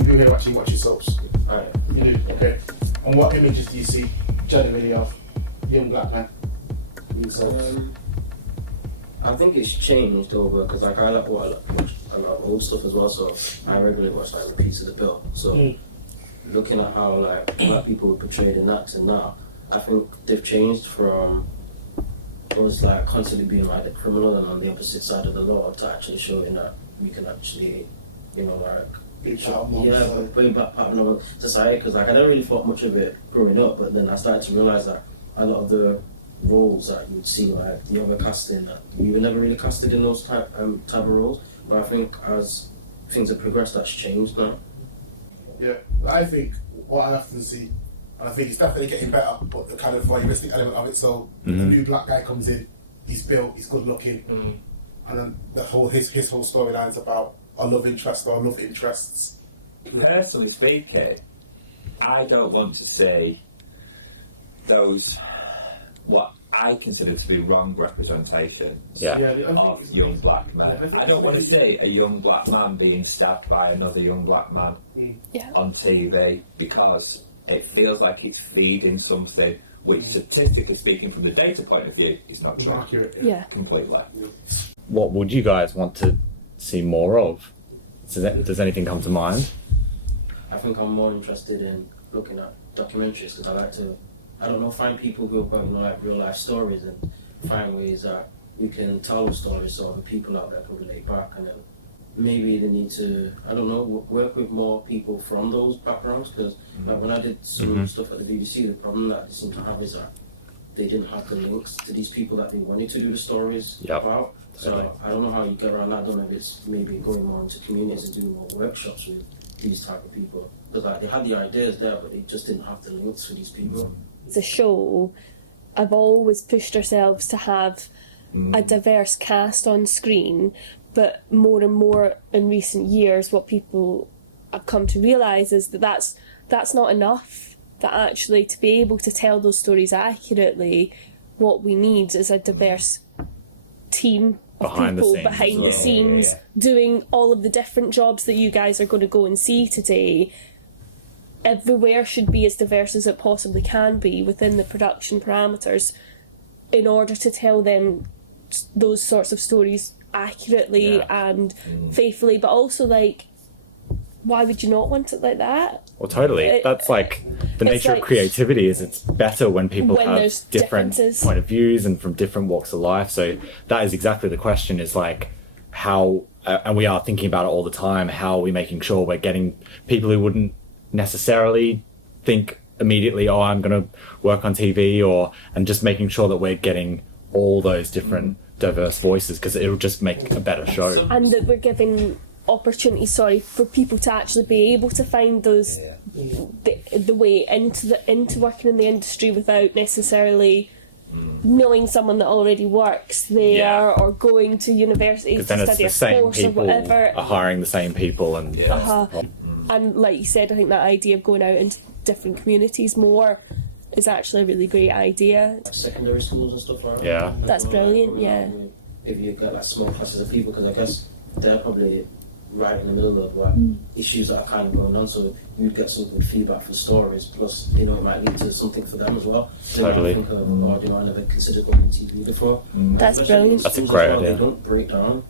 who here actually watches soaps? Alright. You do? Okay. And what images do you see generally of young black men in soaps? I think it's changed over because like I like watch a lot of old stuff as well, so I regularly watch like Repeats of the Bill. So looking at how like black people were portrayed in that to now, I think they've changed from it was like constantly being like the criminal and on the opposite side of the law to actually showing that we can actually, you know, like bring back part of normal society. Because like I never really thought much of it growing up, but then I started to realize that a lot of the roles that you would see like the other casting that we were never really casted in those type of roles. But I think as things have progressed, that's changed now. Yeah, I think what I often see, and I think it's definitely getting better, but the kind of voyeuristic element of it. So the new black guy comes in, he's built, he's good looking, and then the whole his whole storyline's about a love interest or love interests. Personally speaking, I don't want to see those what I consider to be wrong representations of young black men. I don't want to see a young black man being stabbed by another young black man on TV because it feels like it's feeding something which, statistically speaking, from the data point of view, is not true. Accurate, completely. What would you guys want to see more of? Does anything come to mind? I think I'm more interested in looking at documentaries because I like to, I don't know, find people who have got, you know, like real life stories and find ways that we can tell those stories so other people out there can relate back, and then maybe they need to, I don't know, work with more people from those backgrounds because when I did some stuff at the BBC, the problem that they seem to have is that they didn't have the links to these people that they wanted to do the stories about. So I don't know how you get around that. I don't know if it's maybe going more into communities and doing more workshops with these type of people. Because like, they had the ideas there, but they just didn't have the links for these people. As a show, I've always pushed ourselves to have a diverse cast on screen, but more and more in recent years, what people have come to realise is that that's not enough. That actually, to be able to tell those stories accurately, what we need is a diverse team of people behind the scenes doing all of the different jobs that you guys are going to go and see today. Everywhere should be as diverse as it possibly can be within the production parameters in order to tell them those sorts of stories accurately and faithfully, but also like, why would you not want it like that? Well, totally. That's like the nature of creativity is it's better when people have different point of views and from different walks of life. So that is exactly the question, is like how, and we are thinking about it all the time, how are we making sure we're getting people who wouldn't necessarily think immediately, oh, I'm going to work on TV, and just making sure that we're getting all those different diverse voices, because it'll just make a better show. And that we're giving opportunities, for people to actually be able to find those the way into working in the industry without necessarily knowing someone that already works there or going to university to study a course or whatever. Are hiring the same people and and like you said, I think that idea of going out into different communities more is actually a really great idea. Secondary schools and stuff like that. Yeah, that's brilliant. If you get like small classes of people, because I guess they're probably right in the middle of what issues that are kind of going on, so you get some good feedback from stories, plus you know it might lead to something for them as well. Totally. Think of, or they might never considered going on TV before. That's brilliant. That's a great idea. They don't break down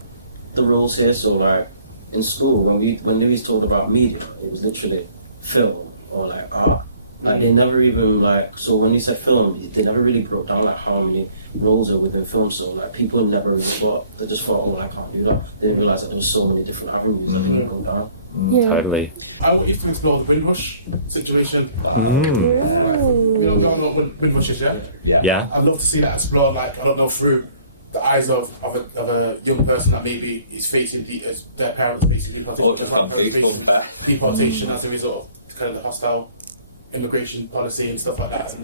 the roles here, so like in school when we was told about media, it was literally film or like art. Like they never even like, so when you said film, they never really broke down like how many roles are within film. So like people never really thought, they just thought, oh, I can't do that. They didn't realise that there's so many different avenues that they can go down. Totally. I want you to explore the Windrush situation. We don't know what Windrush is yet. Yeah. I'd love to see that explored, like, I don't know, through the eyes of a young person that maybe is facing their parents facing deportation as a result of kind of the hostile immigration policy and stuff like that.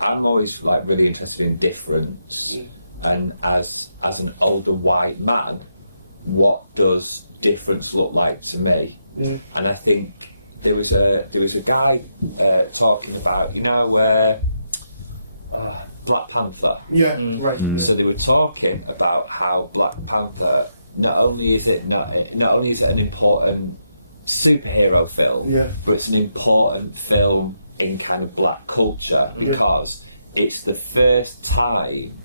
I'm always like really interested in difference, and as an older white man, what does difference look like to me? And I think there was a guy talking about, you know, Black Panther. Yeah, right. So they were talking about how Black Panther not only is it an important superhero film, but it's an important film in kind of black culture because it's the first time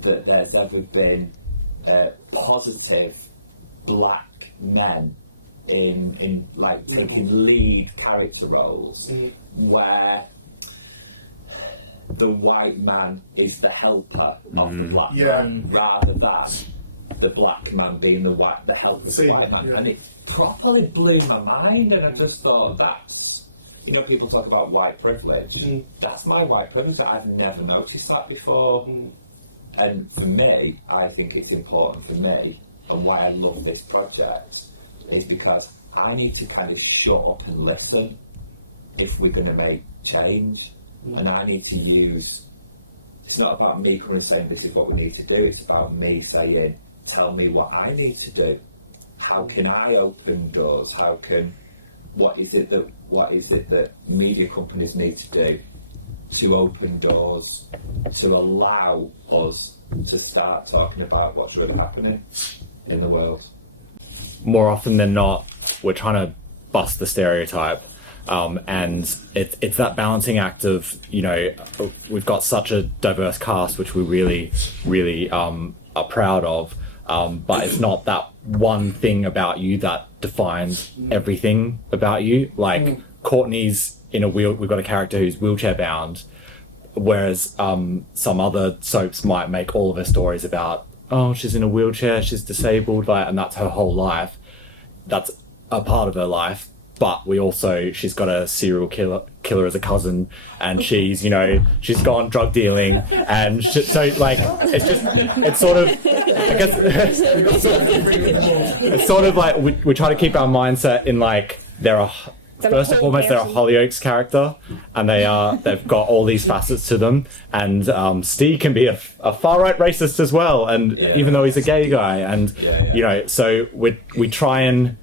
that there's ever been positive black men in like taking lead character roles where the white man is the helper of the black man rather than the black man being the helper of the white man. And it properly blew my mind, and I just thought, that's, you know, people talk about white privilege. That's my white privilege. I've never noticed that before. And for me, I think it's important for me, and why I love this project, is because I need to kind of shut up and listen if we're going to make change. And I need to use, it's not about me coming and saying this is what we need to do, it's about me saying, tell me what I need to do. How can I open doors? What is it that media companies need to do to open doors, to allow us to start talking about what's really happening in the world? More often than not, we're trying to bust the stereotype. And it's that balancing act of, you know, we've got such a diverse cast, which we really are proud of, but it's not that one thing about you that defines everything about you. Like Courtney's we've got a character who's wheelchair bound, whereas some other soaps might make all of her stories about, oh, she's in a wheelchair, she's disabled, like, and that's her whole life. That's a part of her life. But she's got a serial killer as a cousin, and she's gone drug dealing, and so like it's sort of, I guess, it's sort of like we try to keep our mindset in like first and foremost they're a Hollyoaks character, and they've got all these facets to them, and Steve can be a far right racist as well, and even though he's a gay guy, and you know, so we try and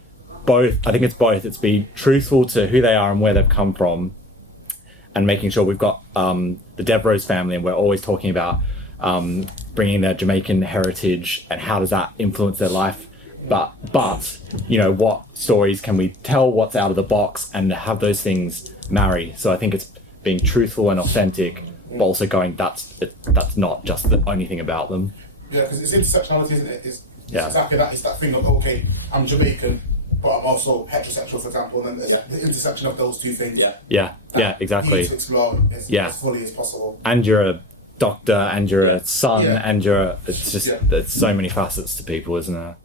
both, I think it's both. It's be truthful to who they are and where they've come from, and making sure we've got the Devereux family, and we're always talking about bringing their Jamaican heritage and how does that influence their life. But you know, what stories can we tell? What's out of the box, and have those things marry? So I think it's being truthful and authentic, but also going that's not just the only thing about them. Yeah, because it's intersectionality, isn't it? It's exactly that. It's that thing of, okay, I'm Jamaican, but I'm also heterosexual, for example, and then the intersection of those two things. Yeah, exactly. You need to explore as fully as possible. And you're a doctor, and you're a son, and it's just there's so many facets to people, isn't there?